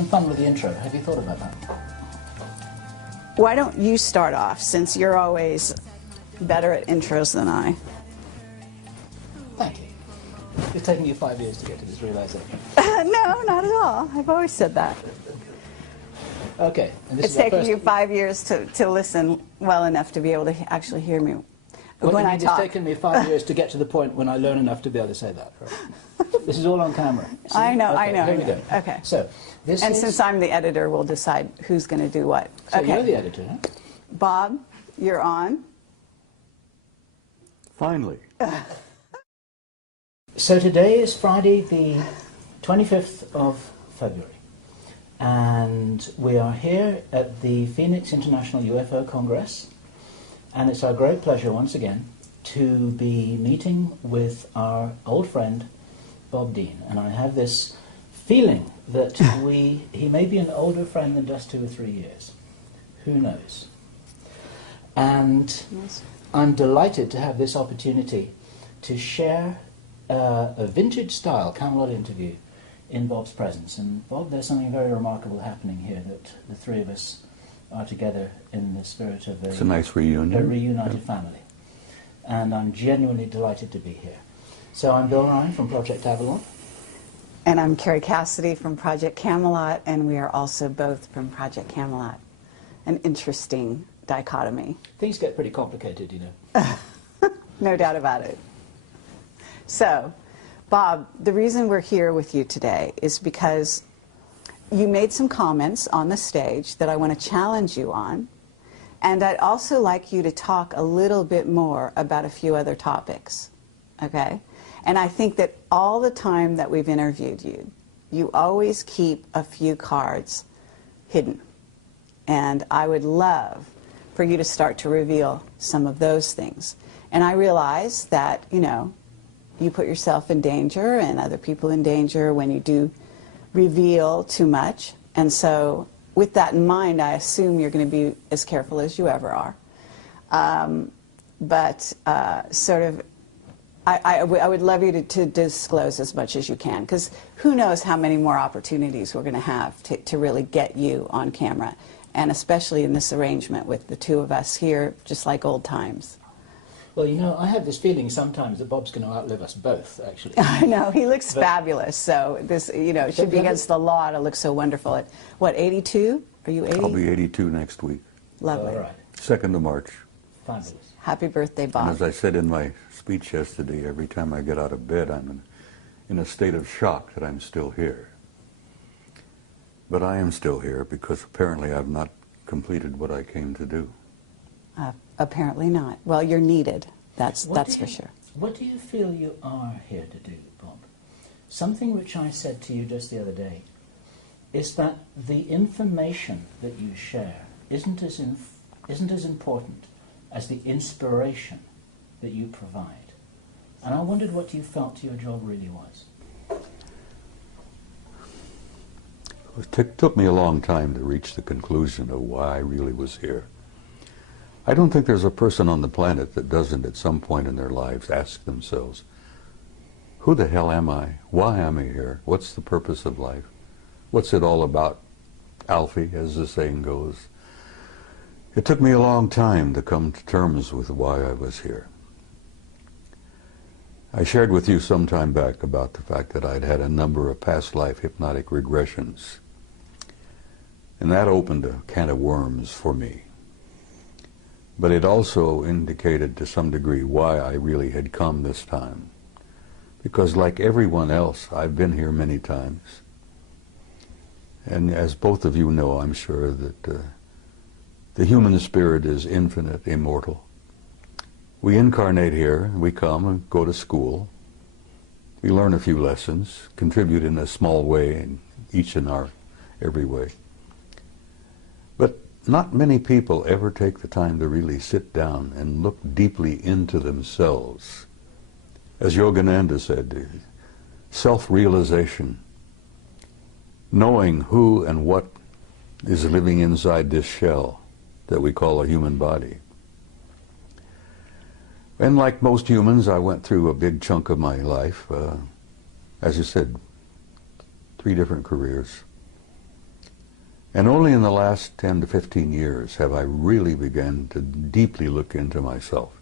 some fun with the intro. Have you thought about that? Why don't you start off, since you're always better at intros than I? Thank you. It's taken you 5 years to get to this realization. No, not at all. I've always said that. Okay. And this It's is our taken first... you 5 years to listen well enough to be able to actually hear me when I talk. It's taken me 5 years to get to the point when I learn enough to be able to say that. Right? This is all on camera. See? I know, okay, I know. Here we go. Okay. So, this and is... since I'm the editor, we'll decide who's going to do what. So okay. you're the editor, huh? Bob, you're on. Finally. So today is Friday the 25th of February, and we are here at the Phoenix International UFO Congress, and it's our great pleasure once again to be meeting with our old friend Bob Dean. And I have this feeling that he may be an older friend than just 2 or 3 years. Who knows? And I'm delighted to have this opportunity to share a vintage-style Camelot interview in Bob's presence. And Bob, there's something very remarkable happening here, that the three of us are together in the spirit of It's a nice reunion. A reunited family. And I'm genuinely delighted to be here. So I'm Bill Ryan from Project Avalon. And I'm Carrie Cassidy from Project Camelot, and we are also both from Project Camelot. An interesting dichotomy. Things get pretty complicated, you know. No doubt about it. So, Bob, the reason we're here with you today is because you made some comments on the stage that I want to challenge you on, and I'd also like you to talk a little bit more about a few other topics, okay? And I think that all the time that we've interviewed you, you always keep a few cards hidden. And I would love for you to start to reveal some of those things. And I realize that, you know, you put yourself in danger and other people in danger when you do reveal too much. And so with that in mind, I assume you're going to be as careful as you ever are. I would love you to disclose as much as you can, because who knows how many more opportunities we're going to have to really get you on camera, and especially in this arrangement with the two of us here, just like old times. Well, you know, I have this feeling sometimes that Bob's going to outlive us both, actually. I know, he looks fabulous, so this, you know, it should be against the law to look so wonderful. At, what, 82? Are you 80? I'll be 82 next week. Lovely. All right. 2nd of March. Fabulous. Happy birthday, Bob. And as I said in my speech yesterday, every time I get out of bed, I'm in a state of shock that I'm still here. But I am still here because apparently I've not completed what I came to do. Apparently not. Well, you're needed. That's for sure. What do you feel you are here to do, Bob? Something which I said to you just the other day is that the information that you share isn't as important as the inspiration that you provide. And I wondered what you felt your job really was. It took me a long time to reach the conclusion of why I really was here. I don't think there's a person on the planet that doesn't at some point in their lives ask themselves, who the hell am I? Why am I here? What's the purpose of life? What's it all about? Alfie, as the saying goes. It took me a long time to come to terms with why I was here. I shared with you some time back about the fact that I'd had a number of past life hypnotic regressions. And that opened a can of worms for me. But it also indicated to some degree why I really had come this time. Because like everyone else, I've been here many times. And as both of you know, I'm sure that the human spirit is infinite, immortal. We incarnate here, we come and go to school. We learn a few lessons, contribute in a small way, in each in our every way. But not many people ever take the time to really sit down and look deeply into themselves. As Yogananda said, self-realization, knowing who and what is living inside this shell that we call a human body. And like most humans, I went through a big chunk of my life, as you said, 3 different careers. And only in the last 10 to 15 years have I really begun to deeply look into myself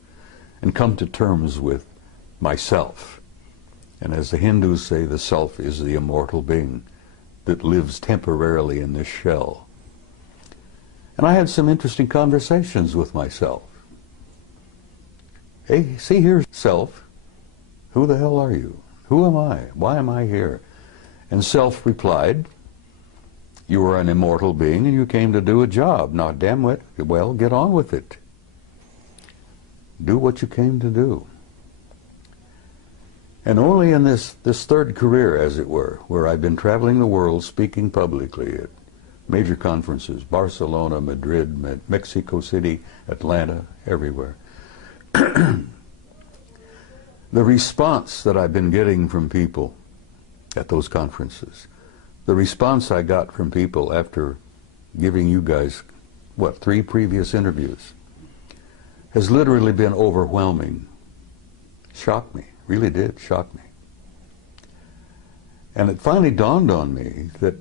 and come to terms with myself. And as the Hindus say, the self is the immortal being that lives temporarily in this shell. And I had some interesting conversations with myself. Hey, see here, self, who the hell are you? Who am I? Why am I here? And self replied, you are an immortal being and you came to do a job. Now, damn it, well, get on with it. Do what you came to do. And only in this third career, as it were, where I've been traveling the world speaking publicly at major conferences, Barcelona, Madrid, Mexico City, Atlanta, everywhere. The response that I've been getting from people at those conferences, the response I got from people after giving you guys, 3 previous interviews, has literally been overwhelming. Shocked me, really did shock me. And it finally dawned on me that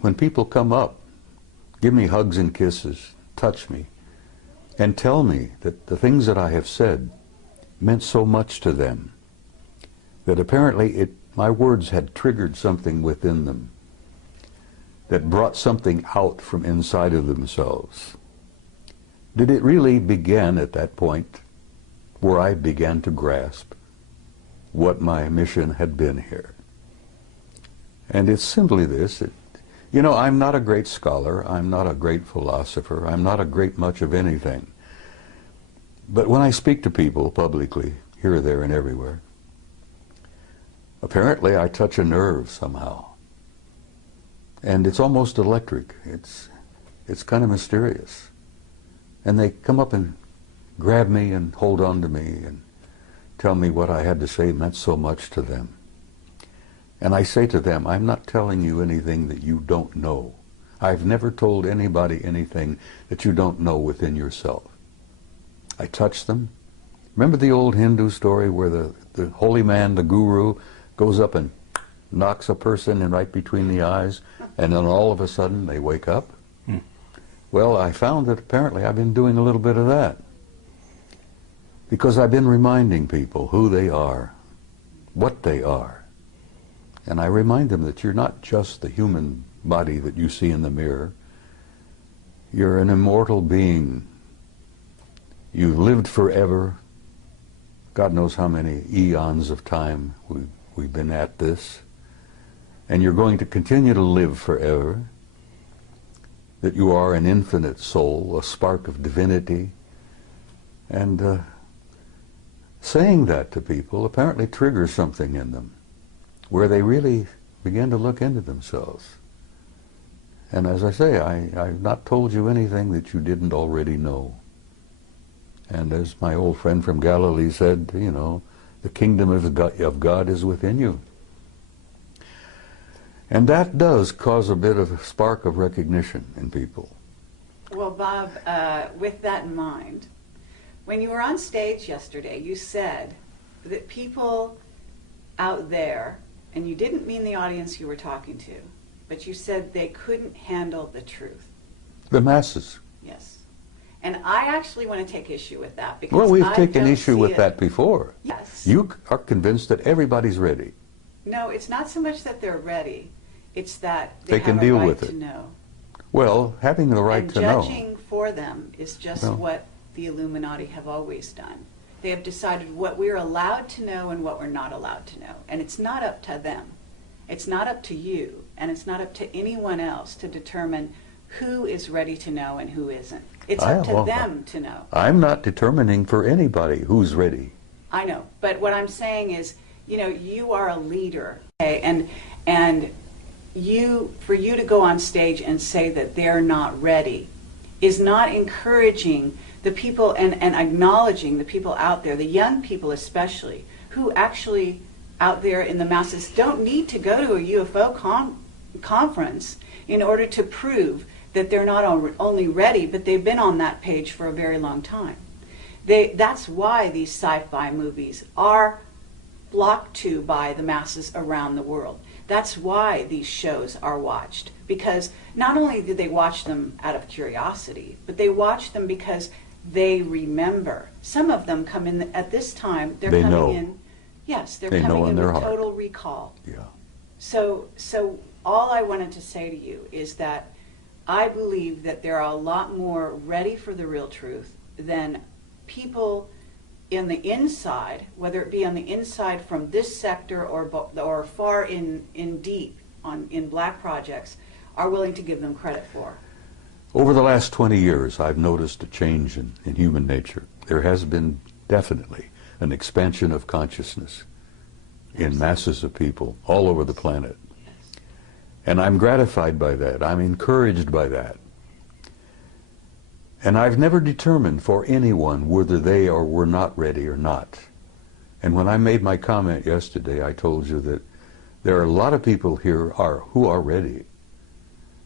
when people come up, give me hugs and kisses, touch me, and tell me that the things that I have said meant so much to them, that apparently my words had triggered something within them that brought something out from inside of themselves. Did it really begin at that point where I began to grasp what my mission had been here? And it's simply this. You know, I'm not a great scholar, I'm not a great philosopher, I'm not a great much of anything. But when I speak to people publicly, here, there, and everywhere, apparently I touch a nerve somehow. And it's almost electric. It's kind of mysterious. And they come up and grab me and hold on to me and tell me what I had to say meant so much to them. And I say to them, I'm not telling you anything that you don't know. I've never told anybody anything that you don't know within yourself. I touch them. Remember the old Hindu story where the holy man, the guru, goes up and knocks a person in right between the eyes, and then all of a sudden they wake up? Well, I found that apparently I've been doing a little bit of that, because I've been reminding people who they are, what they are. And I remind them that you're not just the human body that you see in the mirror. You're an immortal being. You've lived forever. God knows how many eons of time we've been at this. And you're going to continue to live forever. That you are an infinite soul, a spark of divinity. And saying that to people apparently triggers something in them, where they really begin to look into themselves. And as I say, I've not told you anything that you didn't already know. And as my old friend from Galilee said, you know, the kingdom of God is within you. And that does cause a bit of a spark of recognition in people. Well, Bob, with that in mind, when you were on stage yesterday, you said that people out there, and you didn't mean the audience you were talking to, but you said they couldn't handle the truth. The masses. Yes. And I actually want to take issue with that, because well, we've I taken don't issue see with it. that before. Yes. You are convinced that everybody's ready. No, it's not so much that they're ready. It's that They they can have a deal right with to it. know. Well, having the right And to know. judging for them is just No. what the Illuminati have always done. They have decided what we're allowed to know and what we're not allowed to know. And it's not up to them. It's not up to you, and it's not up to anyone else to determine who is ready to know and who isn't. It's up to them to know. I'm not determining for anybody who's ready. I know, but what I'm saying is, you know, you are a leader, okay? And for you to go on stage and say that they're not ready is not encouraging the people and acknowledging the people out there, the young people especially, who actually out there in the masses don't need to go to a UFO conference in order to prove that they're not only ready, but they've been on that page for a very long time. That's why these sci-fi movies are flocked to by the masses around the world. That's why these shows are watched, because not only do they watch them out of curiosity, but they watch them because they remember. Some of them come in at this time, they're coming know. in, yes, they're They know coming in in their with heart. total recall. Yeah. So all I wanted to say to you is that I believe that there are a lot more ready for the real truth than people in the inside, whether it be on the inside from this sector or far in deep in black projects, are willing to give them credit for. Over the last 20 years, I've noticed a change in human nature. There has been definitely an expansion of consciousness in masses of people all over the planet. And I'm gratified by that. I'm encouraged by that. And I've never determined for anyone whether they were not ready or not. And when I made my comment yesterday, I told you that there are a lot of people here who are ready,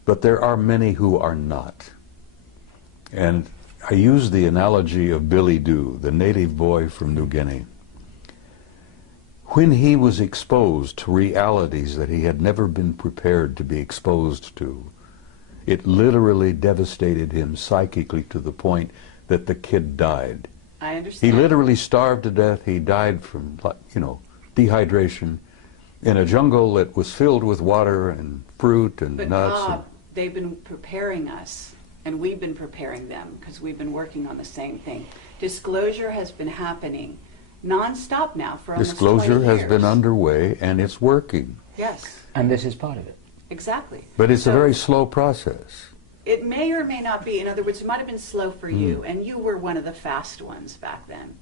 but there are many who are not. And I used the analogy of Billy Dew, the native boy from New Guinea. When he was exposed to realities that he had never been prepared to be exposed to, it literally devastated him psychically to the point that the kid died. I understand. He literally starved to death. He died from, dehydration in a jungle that was filled with water and fruit and But nuts. Bob, they've been preparing us, and we've been preparing them because we've been working on the same thing. Disclosure has been happening nonstop now for almost 20 years. Disclosure has been underway, and it's working. Yes, And this is part of it. exactly. But it's So a very slow process. it may or may not be. In other words, it might have been slow for you, and you were one of the fast ones back then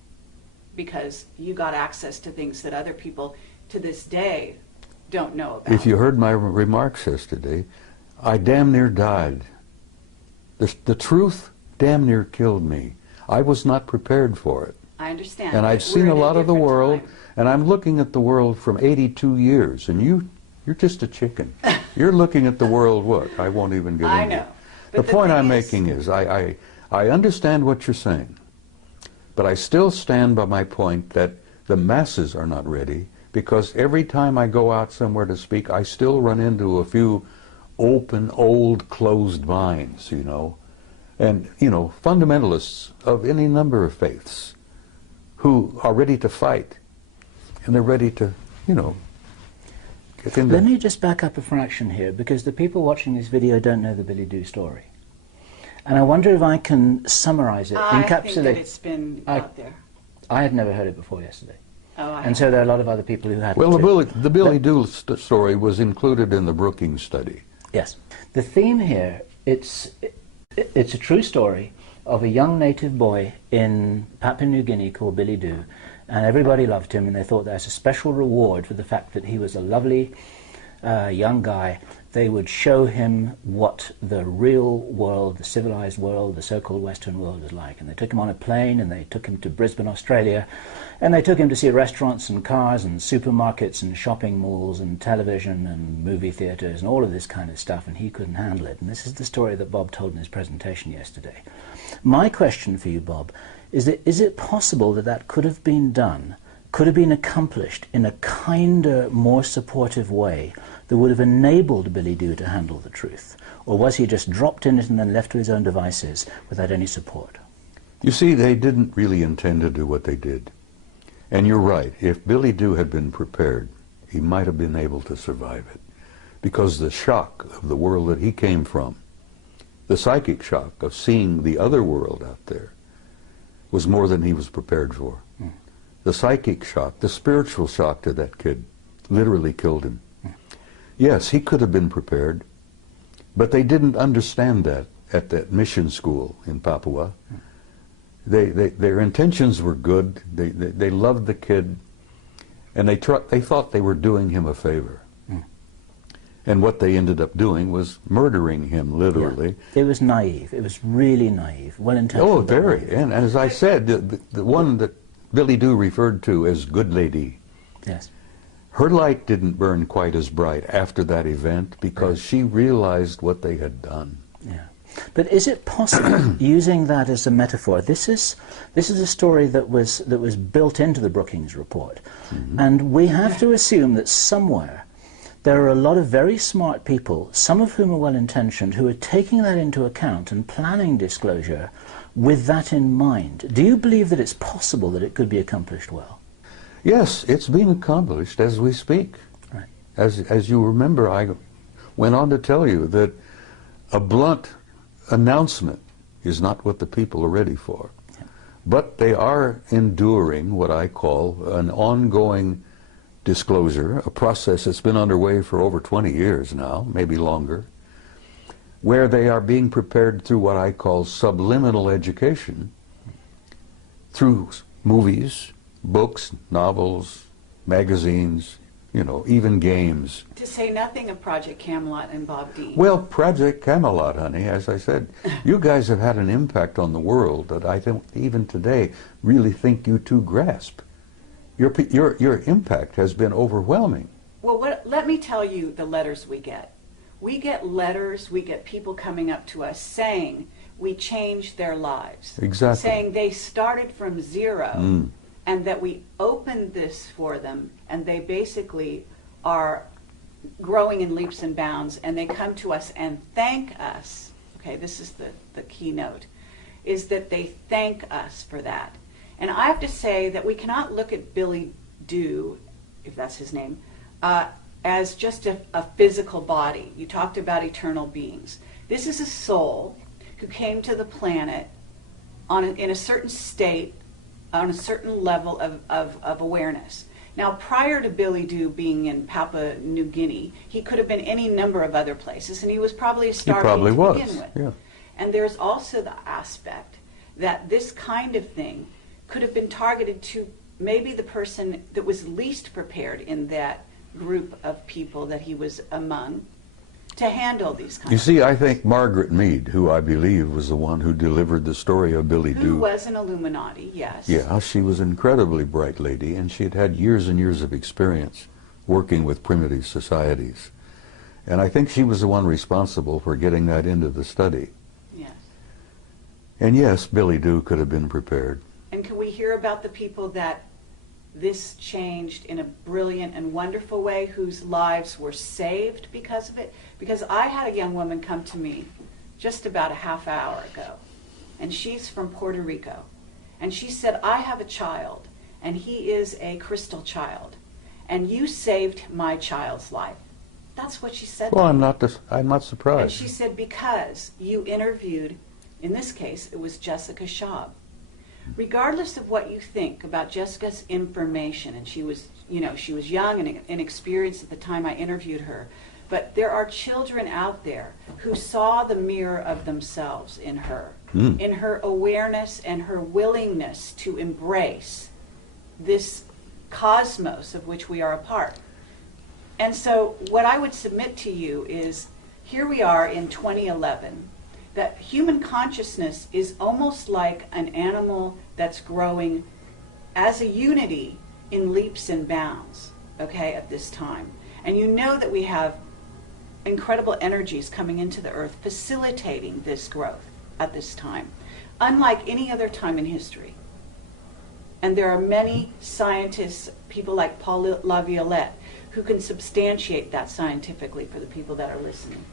because you got access to things that other people to this day don't know about. If you heard my remarks yesterday, I damn near died. The truth damn near killed me. I was not prepared for it. I understand. And I've but seen we're a in lot of the different world, time. and I'm looking at the world from 82 years, and you're just a chicken. You're looking at the world, what? I won't even get I into know. it. But The point thing I'm is- making is I understand what you're saying, but I still stand by my point that the masses are not ready, because every time I go out somewhere to speak, I still run into a few open, old, closed minds, and, fundamentalists of any number of faiths who are ready to fight, and they're ready to, get into... Let me just back up a fraction here, because the people watching this video don't know the Billy Dew story. And I wonder if I can summarize it, I think encapsulate... that it's been out there. I had never heard it before yesterday. Oh, I And so there are a lot of other people who hadn't. Well, too. the Billy Dew story was included in the Brookings study. Yes. The theme here, it's a true story of a young native boy in Papua New Guinea called Billy Dew, and everybody loved him, and they thought there's a special reward for the fact that he was a lovely young guy. They would show him what the real world, the civilized world, the so-called Western world was like. And they took him on a plane, and they took him to Brisbane, Australia, and they took him to see restaurants and cars and supermarkets and shopping malls and television and movie theaters and all of this kind of stuff, and he couldn't handle it. And this is the story that Bob told in his presentation yesterday. My question for you, Bob, is it possible that that could have been done, could have been accomplished in a kinder, more supportive way that would have enabled Billy Dew to handle the truth? Or was he just dropped in it and then left to his own devices without any support? You see, they didn't really intend to do what they did. And you're right, if Billy Dew had been prepared, he might have been able to survive it. Because the shock of the world that he came from, the psychic shock of seeing the other world out there, was more than he was prepared for. The psychic shock, the spiritual shock to that kid, literally killed him. Yes, he could have been prepared, but they didn't understand that at that mission school in Papua. Their intentions were good. They loved the kid, and they thought they were doing him a favor. And what they ended up doing was murdering him, literally. Yeah. It was naive. It was really naive. Well-intentioned. Oh, but very. naive. And as I said, the one that Billy Dew referred to as Good Lady, Yes. her light didn't burn quite as bright after that event because she realized what they had done. Yeah. But is it possible, using that as a metaphor, this is a story that was built into the Brookings report, and we have to assume that somewhere there are a lot of very smart people, some of whom are well-intentioned, who are taking that into account and planning disclosure with that in mind. Do you believe that it's possible that it could be accomplished well? Yes, it's being accomplished as we speak. Right. As you remember, I went on to tell you that a blunt announcement is not what the people are ready for. Yeah. But they are enduring what I call an ongoing disclosure, a process that's been underway for over 20 years now, maybe longer, where they are being prepared through what I call subliminal education, through movies, books, novels, magazines, you know, even games. To say nothing of Project Camelot and Bob Dean. Well, Project Camelot, honey, as I said, you guys have had an impact on the world that I don't even today really think you two grasp. Your impact has been overwhelming. Well, let me tell you the letters we get. We get letters, we get people coming up to us saying we changed their lives. Exactly. Saying they started from zero and that we opened this for them and they basically are growing in leaps and bounds, and they come to us and thank us. Okay, this is the keynote, is that they thank us for that. And I have to say that we cannot look at Billy Dew, if that's his name, as just a physical body. You talked about eternal beings. This is a soul who came to the planet in a certain state, on a certain level of awareness. Now, prior to Billy Dew being in Papua New Guinea, he could have been any number of other places, and he was probably a starving to begin with. Yeah. And there's also the aspect that this kind of thing could have been targeted to maybe the person that was least prepared in that group of people that he was among to handle these kinds of things. You see, I think Margaret Mead, who I believe was the one who delivered the story of Billy Dew. Who was an Illuminati, yes. Yeah, she was an incredibly bright lady, and she had had years and years of experience working with primitive societies. And I think she was the one responsible for getting that into the study. Yes. And yes, Billy Dew could have been prepared. And can we hear about the people that this changed in a brilliant and wonderful way, whose lives were saved because of it? Because I had a young woman come to me just about a half hour ago, and she's from Puerto Rico. And she said, I have a child, and he is a crystal child, and you saved my child's life. That's what she said. Well, I'm not surprised. And she said, because you interviewed, in this case, it was Jessica Schaub. Regardless of what you think about Jessica's information, and she was young and inexperienced at the time I interviewed her, but there are children out there who saw the mirror of themselves in her, in her awareness and her willingness to embrace this cosmos of which we are a part. And so what I would submit to you is, here we are in 2011, that human consciousness is almost like an animal that's growing as a unity in leaps and bounds, okay, at this time. And you know that we have incredible energies coming into the earth facilitating this growth at this time, unlike any other time in history. And there are many scientists, people like Paul Laviolette, who can substantiate that scientifically for the people that are listening.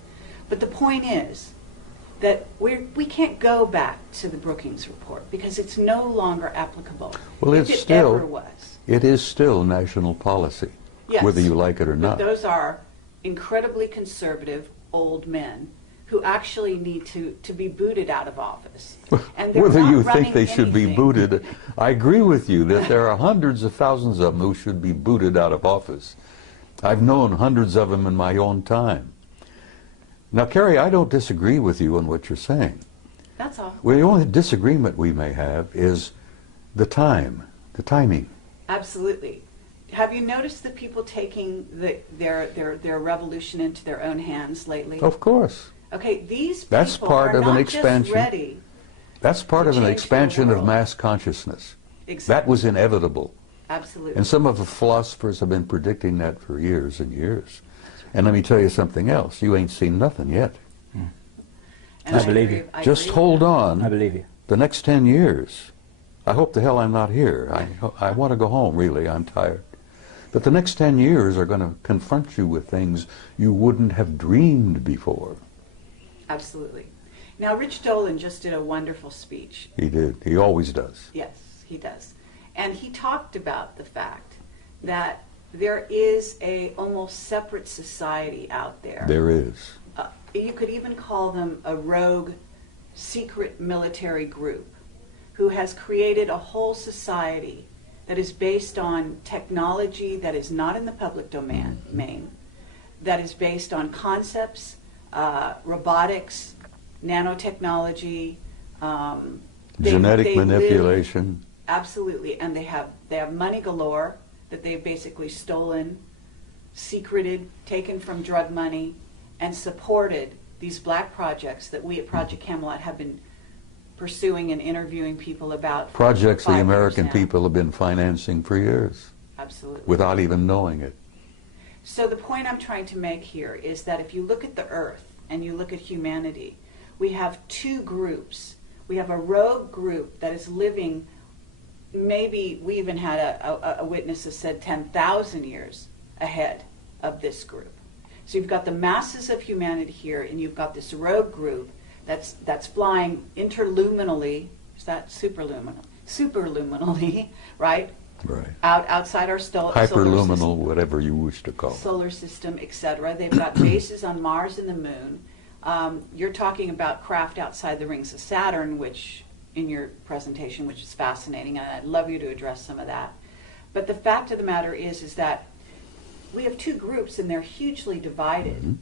But the point is that we can't go back to the Brookings report because it's no longer applicable. Well, if it ever was. It is still national policy, Yes, whether you like it or not. But those are incredibly conservative old men who actually need to be booted out of office. And they're Whether not you think running they should be anything. booted, I agree with you that there are hundreds of thousands of them who should be booted out of office. I've known hundreds of them in my own time. Now, Carrie, I don't disagree with you on what you're saying. That's all. Well, the only disagreement we may have is the timing. Absolutely. Have you noticed the people taking their revolution into their own hands lately? Of course. Okay, these people That's part are of an not expansion. just ready. That's part to of an change the expansion of world. mass consciousness. Exactly. That was inevitable. Absolutely. And some of the philosophers have been predicting that for years and years. And let me tell you something else. You ain't seen nothing yet. And I believe you. Just agree. hold on. I believe you. The next 10 years. I hope the hell I'm not here. I want to go home, really. I'm tired. But the next 10 years are going to confront you with things you wouldn't have dreamed before. Absolutely. Now, Rich Dolan just did a wonderful speech. He did. He always does. Yes, he does. And he talked about the fact that there is a almost separate society out there. There is. You could even call them a rogue secret military group who has created a whole society that is based on technology that is not in the public domain, that is based on concepts, robotics, nanotechnology, genetic manipulation. Absolutely, and they have money galore that they've basically stolen, secreted, taken from drug money, and supported these black projects that we at Project Camelot have been pursuing and interviewing people about. Projects the American people have been financing for years. Absolutely. Without even knowing it. So the point I'm trying to make here is that if you look at the earth and you look at humanity, we have two groups. We have a rogue group that is living, maybe we even had a witness that said 10,000 years ahead of this group. So you've got the masses of humanity here, and you've got this rogue group that's flying interluminally. Is that superluminally, right? Right. Outside our hyperluminal, whatever you wish to call it. Solar system, etc. They've got bases on Mars and the Moon. You're talking about craft outside the rings of Saturn, which in your presentation, which is fascinating, and I'd love you to address some of that. But the fact of the matter is that we have two groups, and they're hugely divided. Mm-hmm.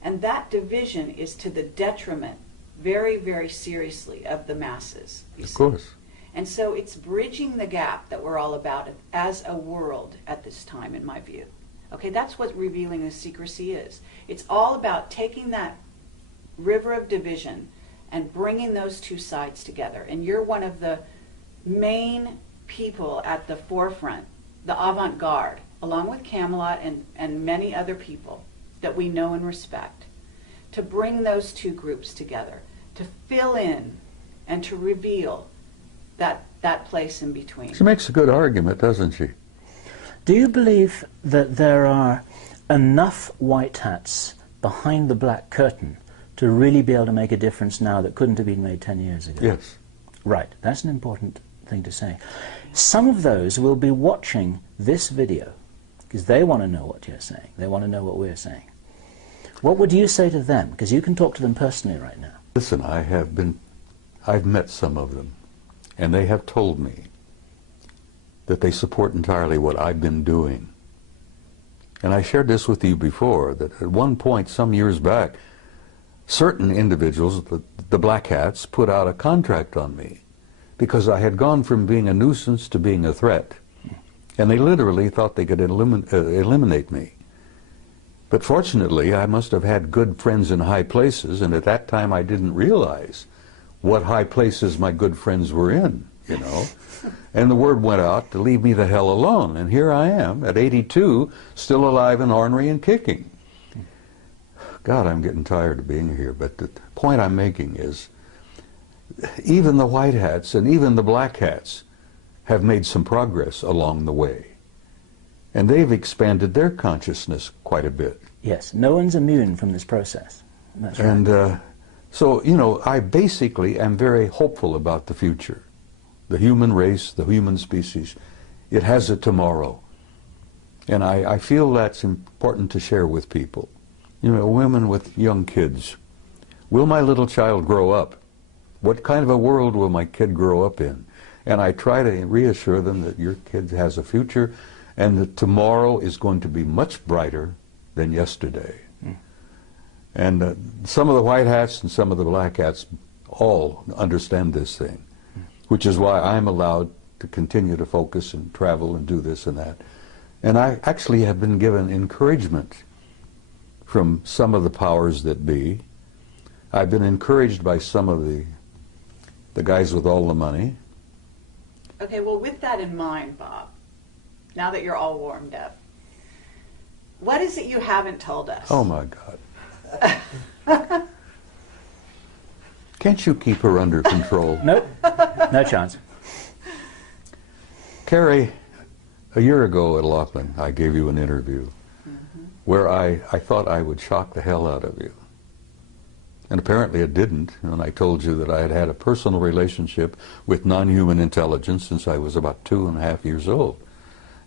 And that division is to the detriment, very, very seriously, of the masses. Of course. And so it's bridging the gap that we're all about as a world at this time, in my view. Okay, that's what revealing the secrecy is. It's all about taking that river of division and bringing those two sides together. And you're one of the main people at the forefront, the avant-garde, along with Camelot and many other people that we know and respect, to bring those two groups together, to fill in and to reveal that place in between. She makes a good argument, doesn't she? Do you believe that there are enough white hats behind the black curtain to really be able to make a difference now that couldn't have been made 10 years ago? Yes. Right. That's an important thing to say. Some of those will be watching this video because they want to know what you're saying. They want to know what we're saying. What would you say to them? Because you can talk to them personally right now. Listen, I've met some of them, and they have told me that they support entirely what I've been doing. And I shared this with you before, that at one point, some years back, certain individuals, the black hats, put out a contract on me because I had gone from being a nuisance to being a threat. And they literally thought they could eliminate me. But fortunately, I must have had good friends in high places, and at that time I didn't realize what high places my good friends were in, you know. And the word went out to leave me the hell alone. And here I am, at 82, still alive and ornery and kicking. God, I'm getting tired of being here. But the point I'm making is, even the white hats and even the black hats have made some progress along the way. And they've expanded their consciousness quite a bit. Yes, no one's immune from this process. That's right. And so, you know, I basically am very hopeful about the future. The human race, the human species, it has a tomorrow. And I feel that's important to share with people. You know, women with young kids. Will my little child grow up? What kind of a world will my kid grow up in? And I try to reassure them that your kid has a future and that tomorrow is going to be much brighter than yesterday. Mm. And some of the white hats and some of the black hats all understand this thing, which is why I'm allowed to continue to focus and travel and do this and that. And I actually have been given encouragement from some of the powers that be. I've been encouraged by some of the guys with all the money. Okay, well, with that in mind, Bob, now that you're all warmed up, what is it you haven't told us? Oh, my God. Can't you keep her under control? Nope, no chance. Carrie, A year ago at Laughlin, I gave you an interview where I thought I would shock the hell out of you. And apparently it didn't. And I told you that I had had a personal relationship with non-human intelligence since I was about 2.5 years old.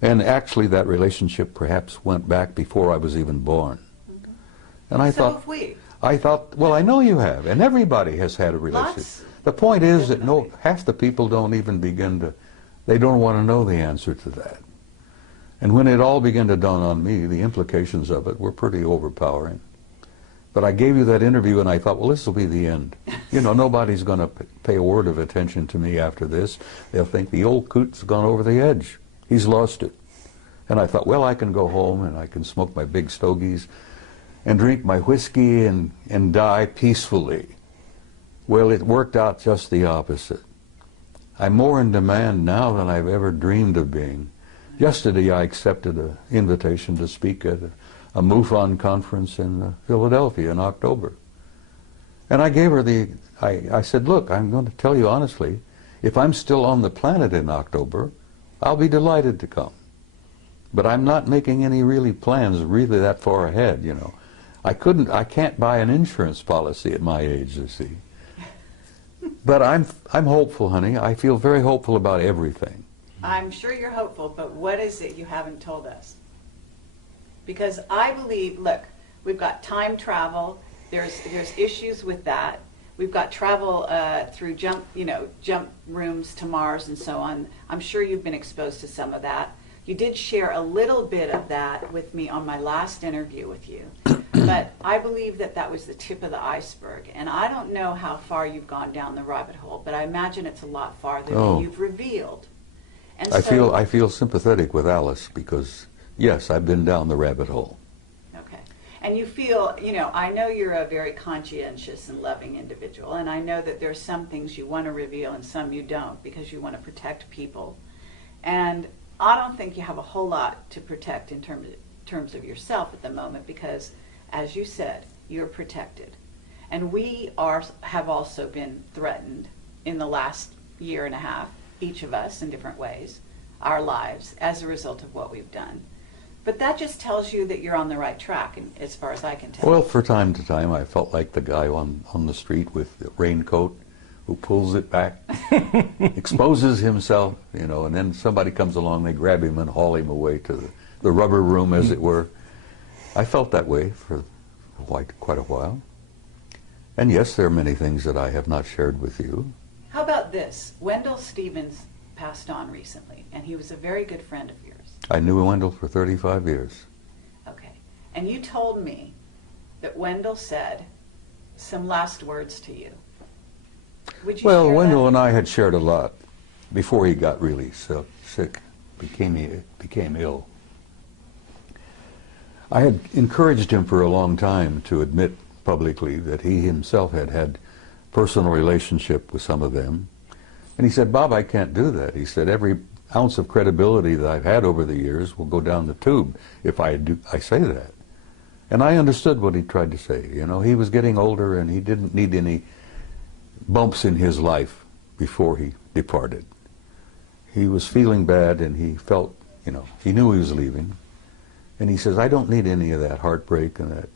And actually that relationship perhaps went back before I was even born. And I So thought, have we. I thought, well, I know you have, and everybody has had a relationship. Lots. The point is that half the people don't even begin to, they don't want to know the answer to that. And when it all began to dawn on me, the implications of it were pretty overpowering. But I gave you that interview and I thought, well, this will be the end. You know, nobody's going to pay a word of attention to me after this. They'll think the old coot's gone over the edge. He's lost it. And I thought, well, I can go home and I can smoke my big stogies and drink my whiskey and die peacefully. Well, it worked out just the opposite. I'm more in demand now than I've ever dreamed of being. Yesterday I accepted an invitation to speak at a MUFON conference in Philadelphia in October. And I gave her I said, look, I'm going to tell you honestly, if I'm still on the planet in October, I'll be delighted to come. But I'm not making any plans really that far ahead, you know. I can't buy an insurance policy at my age, you see. But I'm hopeful, honey. I feel very hopeful about everything. I'm sure you're hopeful, but what is it you haven't told us? Because I believe, look, we've got time travel. There's issues with that. We've got travel through jump rooms to Mars and so on. I'm sure you've been exposed to some of that. You did share a little bit of that with me on my last interview with you. But I believe that was the tip of the iceberg. And I don't know how far you've gone down the rabbit hole, but I imagine it's a lot farther than you've revealed. And I feel sympathetic with Alice because, yes, I've been down the rabbit hole. Okay. And you feel, I know you're a very conscientious and loving individual, and I know that there's some things you want to reveal and some you don't because you want to protect people. And I don't think you have a whole lot to protect in terms of yourself at the moment because, as you said, you're protected. And we have also been threatened in the last 1.5 years, each of us in different ways, our lives, as a result of what we've done. But that just tells you that you're on the right track, and as far as I can tell. Well, for time to time, I felt like the guy on the street with the raincoat who pulls it back, exposes himself, and then somebody comes along, they grab him and haul him away to the rubber room, as it were. I felt that way for quite a while. And yes, there are many things that I have not shared with you. How about this? Wendell Stevens passed on recently, and he was a very good friend of yours. I knew Wendell for 35 years. Okay. And you told me that Wendell said some last words to you. Would you Well, share Wendell that? and I had shared a lot before he got really sick, became ill. I had encouraged him for a long time to admit publicly that he himself had had personal relationship with some of them. And he said, Bob, I can't do that. He said, every ounce of credibility that I've had over the years will go down the tube if I say that. And I understood what he tried to say. He was getting older and he didn't need any bumps in his life before he departed. He was feeling bad and he felt, he knew he was leaving. And he says, I don't need any of that heartbreak and that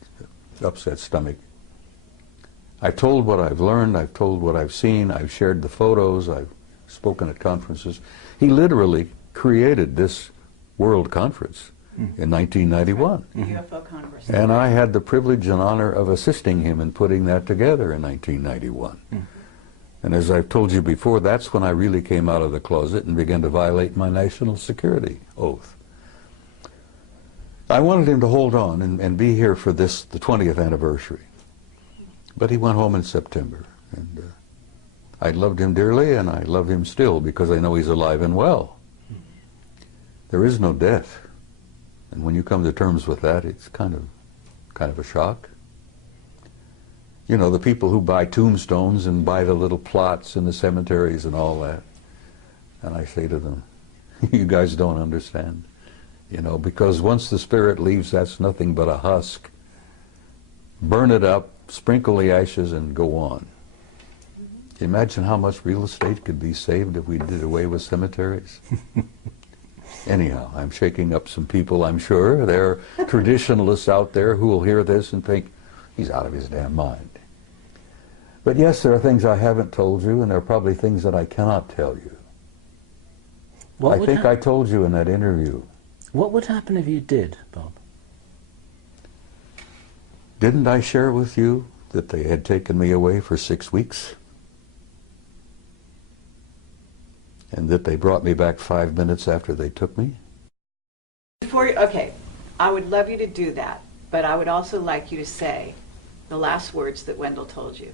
upset stomach. I've told what I've learned, I've told what I've seen, I've shared the photos, I've spoken at conferences. He literally created this world conference in 1991. The UFO Congress. And I had the privilege and honor of assisting him in putting that together in 1991. And as I've told you before, that's when I really came out of the closet and began to violate my national security oath. I wanted him to hold on and be here for the 20th anniversary. But he went home in September. And I loved him dearly, and I love him still because I know he's alive and well. There is no death. And when you come to terms with that, it's kind of a shock. The people who buy tombstones and buy the little plots in the cemeteries and all that. And I say to them, you guys don't understand. Because once the spirit leaves, that's nothing but a husk. Burn it up, sprinkle the ashes, and go on. Imagine how much real estate could be saved if we did away with cemeteries. Anyhow, I'm shaking up some people, I'm sure. There are traditionalists out there who will hear this and think, he's out of his damn mind. But yes, there are things I haven't told you, and there are probably things that I cannot tell you. I think I told you in that interview. What would happen if you did, Bob? Didn't I share with you that they had taken me away for 6 weeks? And that they brought me back 5 minutes after they took me? Okay, I would love you to do that, but I would also like you to say the last words that Wendell told you.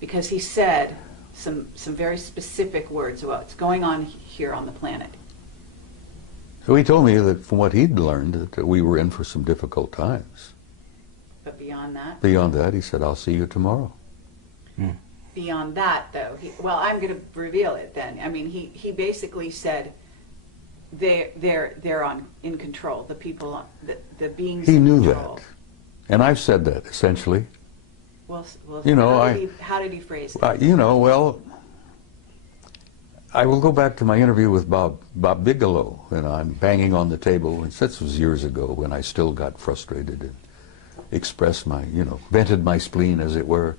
Because he said some very specific words about what's going on here on the planet. So he told me that from what he'd learned, that we were in for some difficult times. But beyond that? Beyond that, he said, I'll see you tomorrow. Hmm. Beyond that, though, well, I'm going to reveal it then. I mean, he basically said they're in control. The people, the beings. He knew in control. that, and I've said that essentially. Well, you know, how did he phrase it? You know, well, I will go back to my interview with Bob Bigelow, and I'm banging on the table, and this was years ago when I still got frustrated and expressed my, vented my spleen, as it were.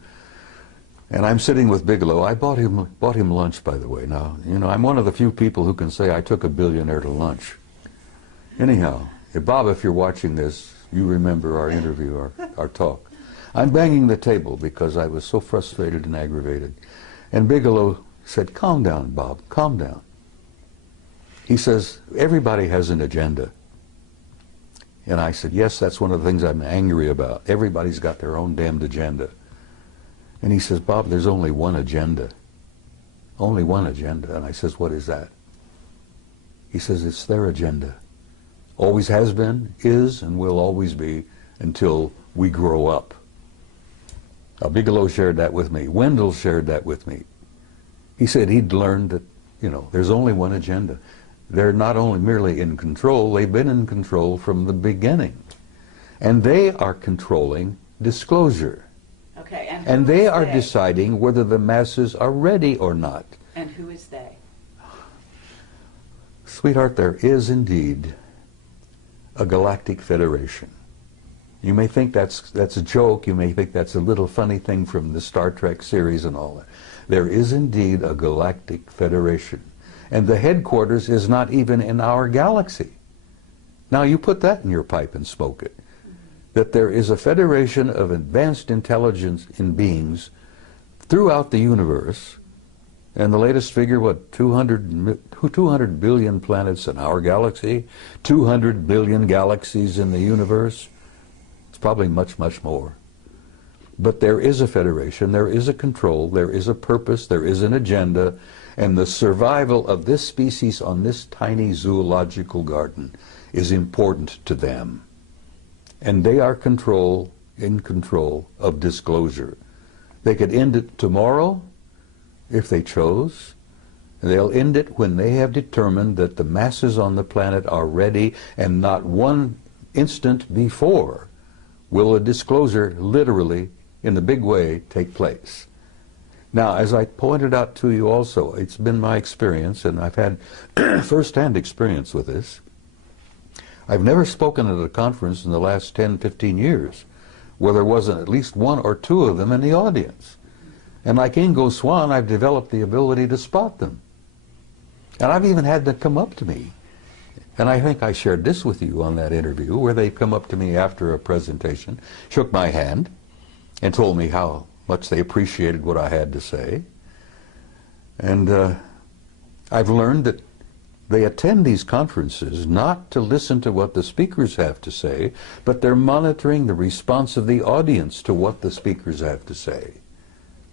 And I'm sitting with Bigelow. I bought him lunch, by the way. Now, I'm one of the few people who can say I took a billionaire to lunch. Anyhow, Bob, if you're watching this, you remember our interview, our talk. I'm banging the table because I was so frustrated and aggravated. And Bigelow said, calm down, Bob, calm down. He says, everybody has an agenda. And I said, yes, that's one of the things I'm angry about. Everybody's got their own damned agenda. And he says, Bob, there's only one agenda. Only one agenda. And I says, what is that? He says, it's their agenda. Always has been, is, and will always be until we grow up. Now, Bigelow shared that with me. Wendell shared that with me. He said he'd learned that, there's only one agenda. They're not only merely in control, they've been in control from the beginning. And they are controlling disclosure. Okay, and they are deciding whether the masses are ready or not. And who is they? Sweetheart, there is indeed a galactic federation. You may think that's a joke, you may think that's a little funny thing from the Star Trek series and all that. There is indeed a galactic federation. And the headquarters is not even in our galaxy. Now you put that in your pipe and smoke it. That there is a federation of advanced intelligence in beings throughout the universe, and the latest figure, 200 billion planets in our galaxy, 200 billion galaxies in the universe. It's probably much, much more. But there is a federation, there is a control, there is a purpose, there is an agenda, and the survival of this species on this tiny zoological garden is important to them. And they are in control of disclosure. They could end it tomorrow if they chose. They'll end it when they have determined that the masses on the planet are ready, and not one instant before will a disclosure literally, in the big way, take place. Now, as I pointed out to you also, it's been my experience, and I've had first-hand experience with this. I've never spoken at a conference in the last 10, 15 years where there wasn't at least one or two of them in the audience. And like Ingo Swann, I've developed the ability to spot them. And I've even had them come up to me. And I think I shared this with you on that interview, where they come up to me after a presentation, shook my hand, and told me how much they appreciated what I had to say. And I've learned that they attend these conferences not to listen to what the speakers have to say, but they're monitoring the response of the audience to what the speakers have to say.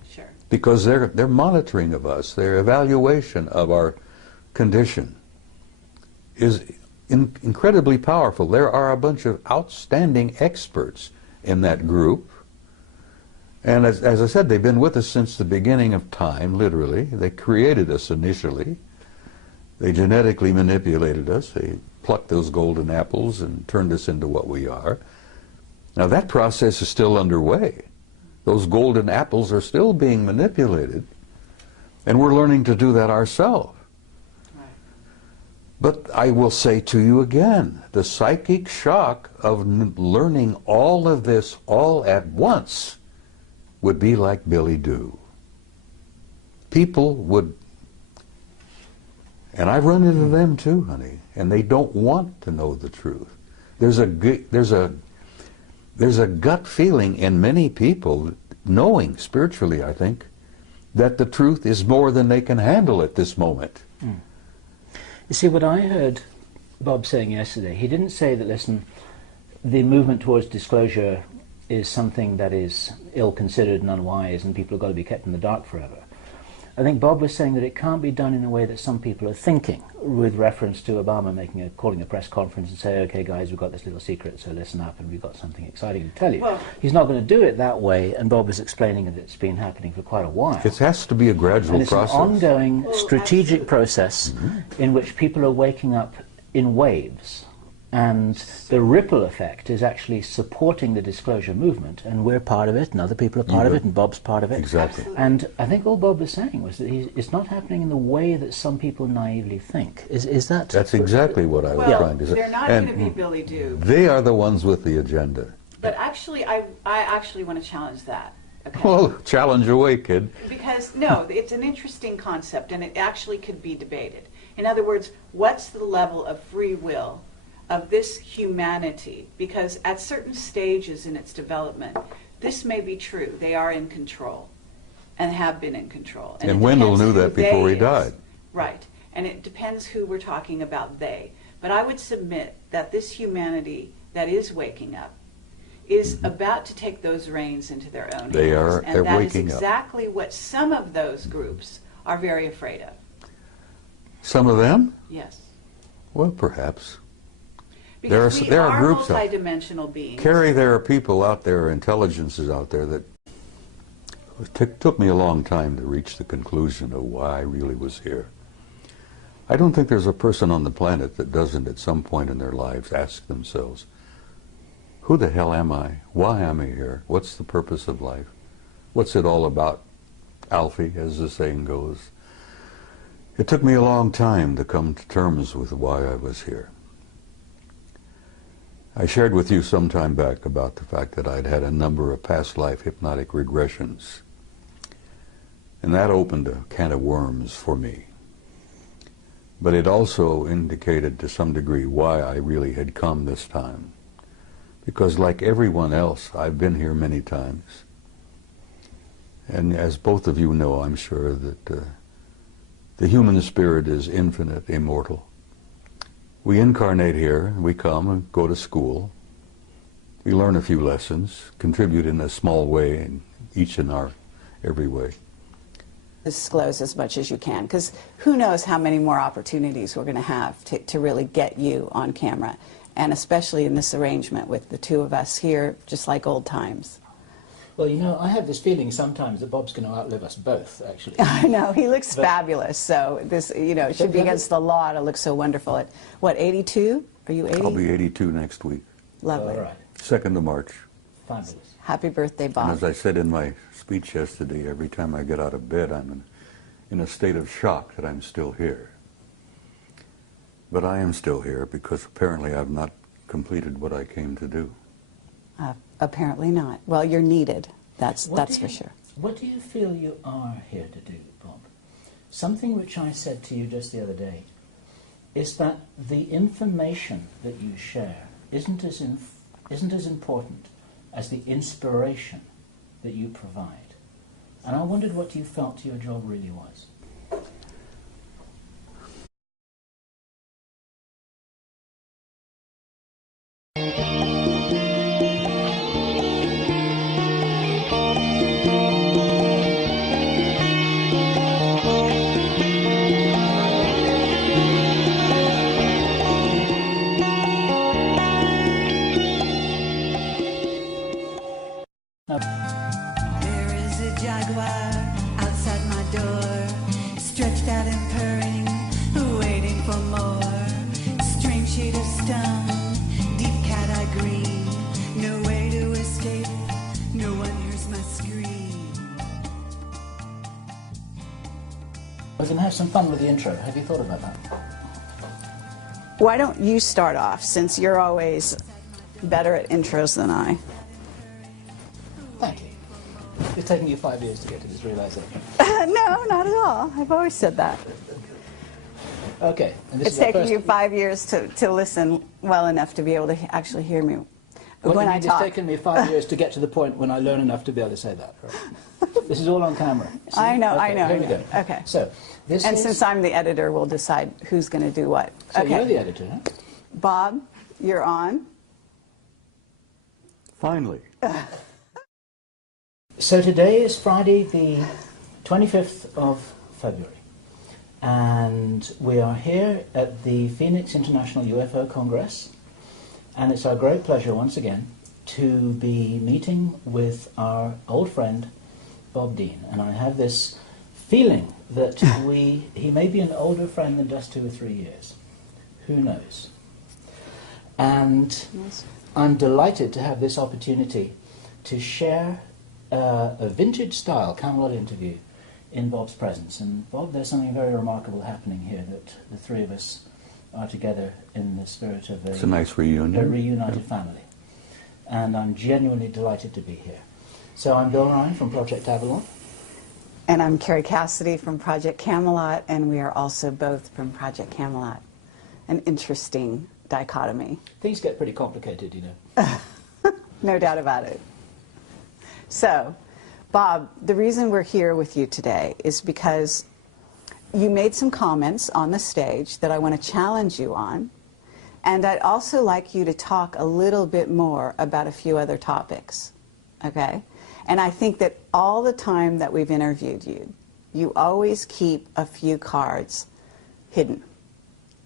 Sure. Because they're monitoring of us, their evaluation of our condition is incredibly powerful. There are a bunch of outstanding experts in that group. And as I said, they've been with us since the beginning of time, literally. They created us initially. They genetically manipulated us. They plucked those golden apples and turned us into what we are. Now that process is still underway. Those golden apples are still being manipulated, and we're learning to do that ourselves. Right. But I will say to you again, the psychic shock of learning all of this all at once would be like Billy Do. People would, and I've run into them too, honey, and they don't want to know the truth. There's a gut feeling in many people, knowing spiritually, I think, that the truth is more than they can handle at this moment. Mm. You see, what I heard Bob saying yesterday, he didn't say that, listen, the movement towards disclosure is something that is ill-considered and unwise and people have got to be kept in the dark forever. I think Bob was saying that it can't be done in the way that some people are thinking, with reference to Obama calling a press conference and say, okay guys, we've got this little secret, so listen up and we've got something exciting to tell you. Well, he's not going to do it that way, and Bob was explaining that it's been happening for quite a while. It has to be a gradual process. An ongoing strategic process in which people are waking up in waves. And the ripple effect is actually supporting the disclosure movement, and we're part of it, and other people are part of it, and Bob's part of it. Exactly. And I think all Bob was saying was that it's not happening in the way that some people naively think. Is that? That's exactly what I was trying to say. They're not going to be Billy Do. They are the ones with the agenda. But actually, I actually want to challenge that. Okay? Well, challenge away, kid. Because, no, it's an interesting concept, and it actually could be debated. In other words, what's the level of free will of this humanity? Because at certain stages in its development, this may be true. They are in control and have been in control. And Wendell knew that before he died. Right. And it depends who we're talking about, they. But I would submit that this humanity that is waking up is about to take those reins into their own hands. They're waking up. And that is exactly what some of those groups are very afraid of. Some of them? Yes. Well, perhaps. Because there are groups multidimensional beings. Carrie, there are people out there, intelligences out there that took me a long time to reach the conclusion of why I really was here. I don't think there's a person on the planet that doesn't at some point in their lives ask themselves, who the hell am I? Why am I here? What's the purpose of life? What's it all about? Alfie, as the saying goes. It took me a long time to come to terms with why I was here. I shared with you some time back about the fact that I'd had a number of past life hypnotic regressions. And that opened a can of worms for me. But it also indicated to some degree why I really had come this time. Because like everyone else, I've been here many times. And as both of you know, I'm sure that the human spirit is infinite, immortal. We incarnate here, we come and go to school. We learn a few lessons, contribute in a small way, in each in our every way. Disclose as much as you can, because who knows how many more opportunities we're going to have to really get you on camera, and especially in this arrangement with the two of us here, just like old times. Well, you know, I have this feeling sometimes that Bob's going to outlive us both, actually. I know, he looks fabulous, so this, you know, it should be against the law to look so wonderful. At, what, 82? Are you 80? I'll be 82 next week. Lovely. All right. 2nd of March. Fabulous. Happy birthday, Bob. And as I said in my speech yesterday, every time I get out of bed, I'm in a state of shock that I'm still here. But I am still here because apparently I've not completed what I came to do. Apparently not. Well, you're needed. That's for sure. What do you feel you are here to do, Bob? Something which I said to you just the other day is that the information that you share isn't as important as the inspiration that you provide. And I wondered what you felt your job really was. There is a jaguar outside my door, stretched out and purring, waiting for more. Strange shade of stone, deep cat-eye green, no way to escape, no one hears my scream. I was going to have some fun with the intro. Have you thought about that? Why don't you start off, since you're always better at intros than I? Thank you. It's taken you 5 years to get to this realization. No, not at all. I've always said that. Okay. And this It's is our taken first... you 5 years to listen well enough to be able to actually hear me What when do you I mean talk. It's taken me 5 years to get to the point when I learn enough to be able to say that. Right? This is all on camera. See? I know, Okay, I know. Here we go. Okay. So, this And is... since I'm the editor, we'll decide who's going to do what. So Okay. you're the editor, huh? Bob, you're on. Finally. So today is Friday the 25th of February, and we are here at the Phoenix International UFO Congress, and it's our great pleasure once again to be meeting with our old friend Bob Dean. And I have this feeling that he may be an older friend than just 2 or 3 years. Who knows? And I'm delighted to have this opportunity to share a vintage-style Camelot interview in Bob's presence. And Bob, there's something very remarkable happening here, that the three of us are together in the spirit of It's a nice reunion. a reunited family. And I'm genuinely delighted to be here. So I'm Bill Ryan from Project Avalon. And I'm Carrie Cassidy from Project Camelot, and we are also both from Project Camelot. An interesting dichotomy. Things get pretty complicated, you know. No doubt about it. So, Bob, the reason we're here with you today is because you made some comments on the stage that I want to challenge you on, and I'd also like you to talk a little bit more about a few other topics, okay? And I think that all the time that we've interviewed you, you always keep a few cards hidden.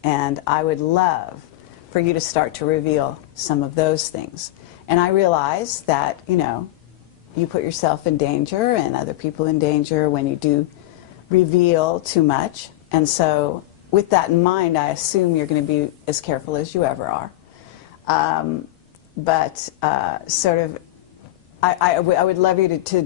And I would love for you to start to reveal some of those things. And I realize that, you know, you put yourself in danger and other people in danger when you do reveal too much. And so with that in mind, I assume you're going to be as careful as you ever are. I would love you to